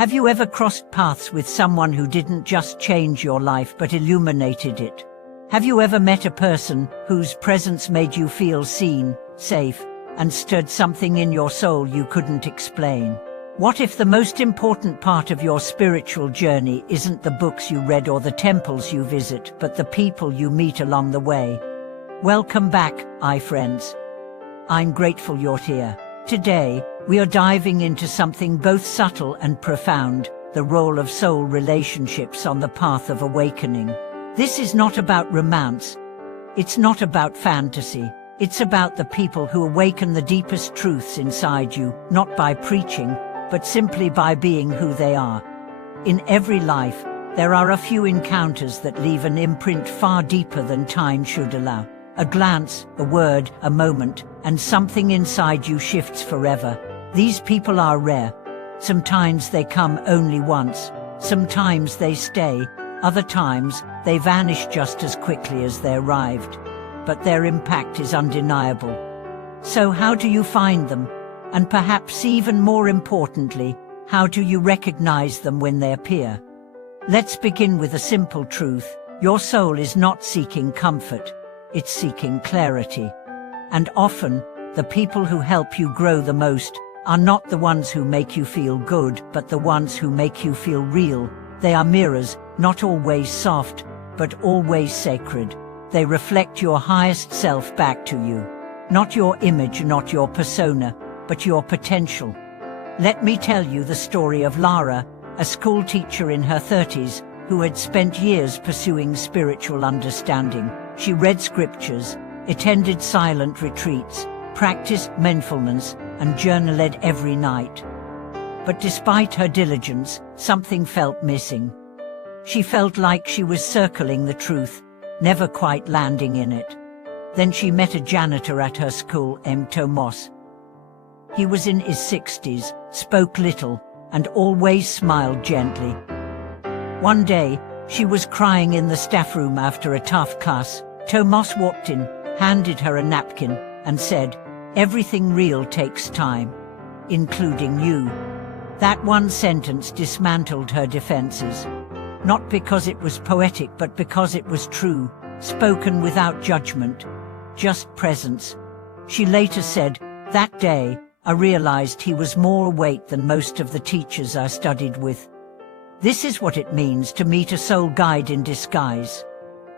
Have you ever crossed paths with someone who didn't just change your life but illuminated it? Have you ever met a person whose presence made you feel seen, safe, and stirred something in your soul you couldn't explain? What if the most important part of your spiritual journey isn't the books you read or the temples you visit, but the people you meet along the way? Welcome back, friends. I'm grateful you're here. Today, we are diving into something both subtle and profound, the role of soul relationships on the path of awakening. This is not about romance. It's not about fantasy. It's about the people who awaken the deepest truths inside you, not by preaching, but simply by being who they are. In every life, there are a few encounters that leave an imprint far deeper than time should allow. A glance, a word, a moment, and something inside you shifts forever. These people are rare. Sometimes they come only once. Sometimes they stay. Other times, they vanish just as quickly as they arrived. But their impact is undeniable. So how do you find them? And perhaps even more importantly, how do you recognize them when they appear? Let's begin with a simple truth. Your soul is not seeking comfort. It's seeking clarity. And often, the people who help you grow the most are not the ones who make you feel good, but the ones who make you feel real. They are mirrors, not always soft, but always sacred. They reflect your highest self back to you. Not your image, not your persona, but your potential. Let me tell you the story of Lara, a school teacher in her 30s, who had spent years pursuing spiritual understanding. She read scriptures, attended silent retreats, practiced mindfulness, and journaled every night. But despite her diligence, something felt missing. She felt like she was circling the truth, never quite landing in it. Then she met a janitor at her school, M. Tomas. He was in his 60s, spoke little, and always smiled gently. One day, she was crying in the staff room after a tough class. Tomas walked in, handed her a napkin, and said, "Everything real takes time, including you." That one sentence dismantled her defenses. Not because it was poetic, but because it was true, spoken without judgment, just presence. She later said, "That day, I realized he was more awake than most of the teachers I studied with." This is what it means to meet a soul guide in disguise.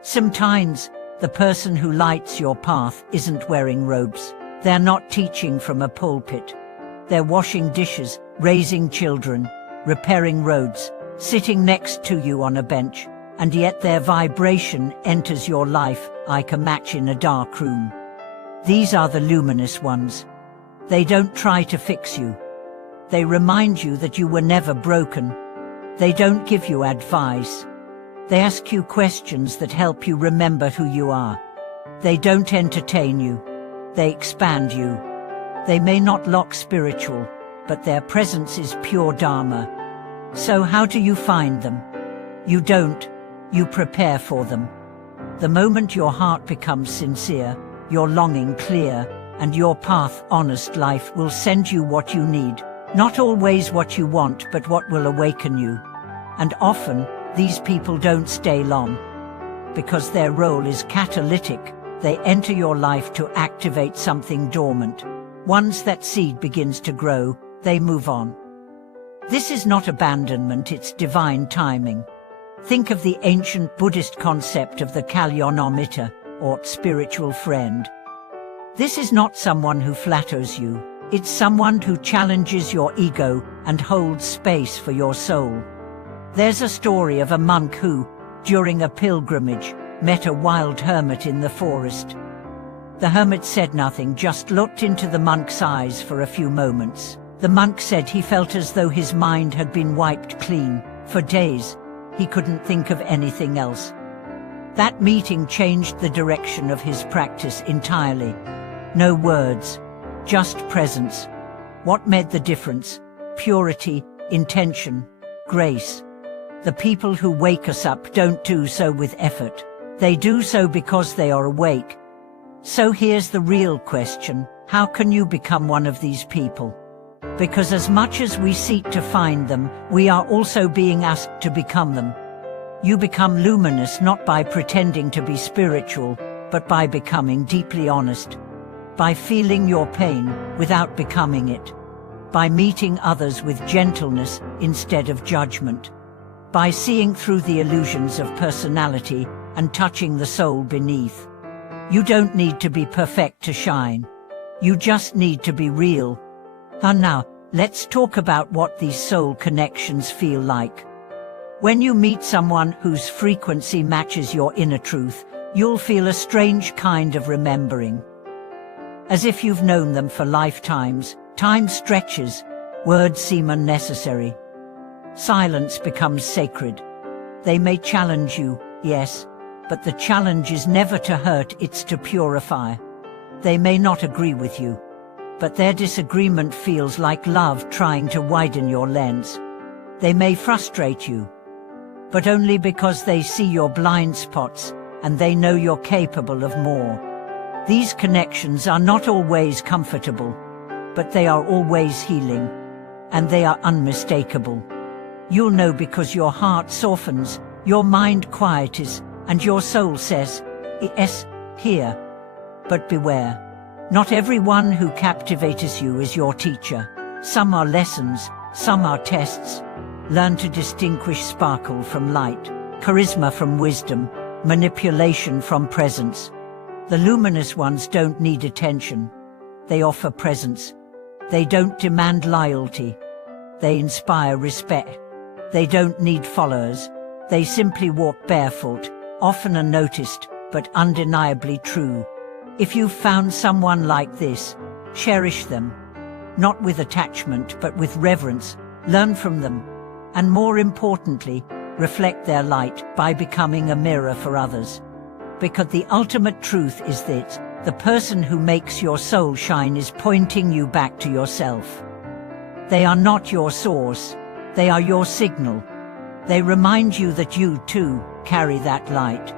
Sometimes, the person who lights your path isn't wearing robes. They're not teaching from a pulpit. They're washing dishes, raising children, repairing roads, sitting next to you on a bench, and yet their vibration enters your life like a match in a dark room. These are the luminous ones. They don't try to fix you. They remind you that you were never broken. They don't give you advice. They ask you questions that help you remember who you are. They don't entertain you. They expand you. They may not look spiritual, but their presence is pure Dharma. So how do you find them? You don't. You prepare for them. The moment your heart becomes sincere, your longing clear, and your path honest, life will send you what you need. Not always what you want, but what will awaken you. And often, these people don't stay long. Because their role is catalytic, they enter your life to activate something dormant. Once that seed begins to grow, they move on. This is not abandonment, it's divine timing. Think of the ancient Buddhist concept of the Kalyanamitta, or spiritual friend. This is not someone who flatters you. It's someone who challenges your ego and holds space for your soul. There's a story of a monk who, during a pilgrimage, met a wild hermit in the forest. The hermit said nothing, just looked into the monk's eyes for a few moments. The monk said he felt as though his mind had been wiped clean. For days, he couldn't think of anything else. That meeting changed the direction of his practice entirely. No words, just presence. What made the difference? Purity, intention, grace. The people who wake us up don't do so with effort. They do so because they are awake. So here's the real question: how can you become one of these people? Because as much as we seek to find them, we are also being asked to become them. You become luminous not by pretending to be spiritual, but by becoming deeply honest. By feeling your pain without becoming it. By meeting others with gentleness instead of judgment. By seeing through the illusions of personality and touching the soul beneath. You don't need to be perfect to shine. You just need to be real. And now, let's talk about what these soul connections feel like. When you meet someone whose frequency matches your inner truth, you'll feel a strange kind of remembering. As if you've known them for lifetimes, time stretches, words seem unnecessary. Silence becomes sacred. They may challenge you, yes, but the challenge is never to hurt, it's to purify. They may not agree with you, but their disagreement feels like love trying to widen your lens. They may frustrate you, but only because they see your blind spots and they know you're capable of more. These connections are not always comfortable, but they are always healing, and they are unmistakable. You'll know because your heart softens, your mind quiets, and your soul says, yes, here. But beware. Not everyone who captivates you is your teacher. Some are lessons, some are tests. Learn to distinguish sparkle from light, charisma from wisdom, manipulation from presence. The luminous ones don't need attention. They offer presence. They don't demand loyalty. They inspire respect. They don't need followers. They simply walk barefoot, often unnoticed, but undeniably true. If you've found someone like this, cherish them. Not with attachment, but with reverence. Learn from them. And more importantly, reflect their light by becoming a mirror for others. Because the ultimate truth is that the person who makes your soul shine is pointing you back to yourself. They are not your source. They are your signal. They remind you that you too carry that light.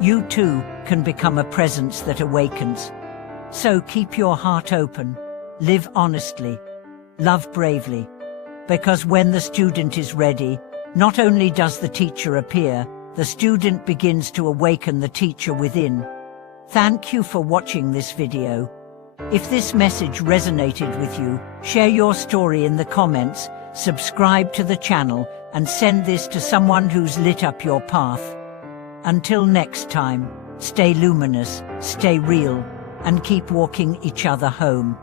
You too can become a presence that awakens. So keep your heart open, live honestly, love bravely. Because when the student is ready, not only does the teacher appear, the student begins to awaken the teacher within. Thank you for watching this video. If this message resonated with you, share your story in the comments, subscribe to the channel, and send this to someone who's lit up your path. Until next time, stay luminous, stay real, and keep walking each other home.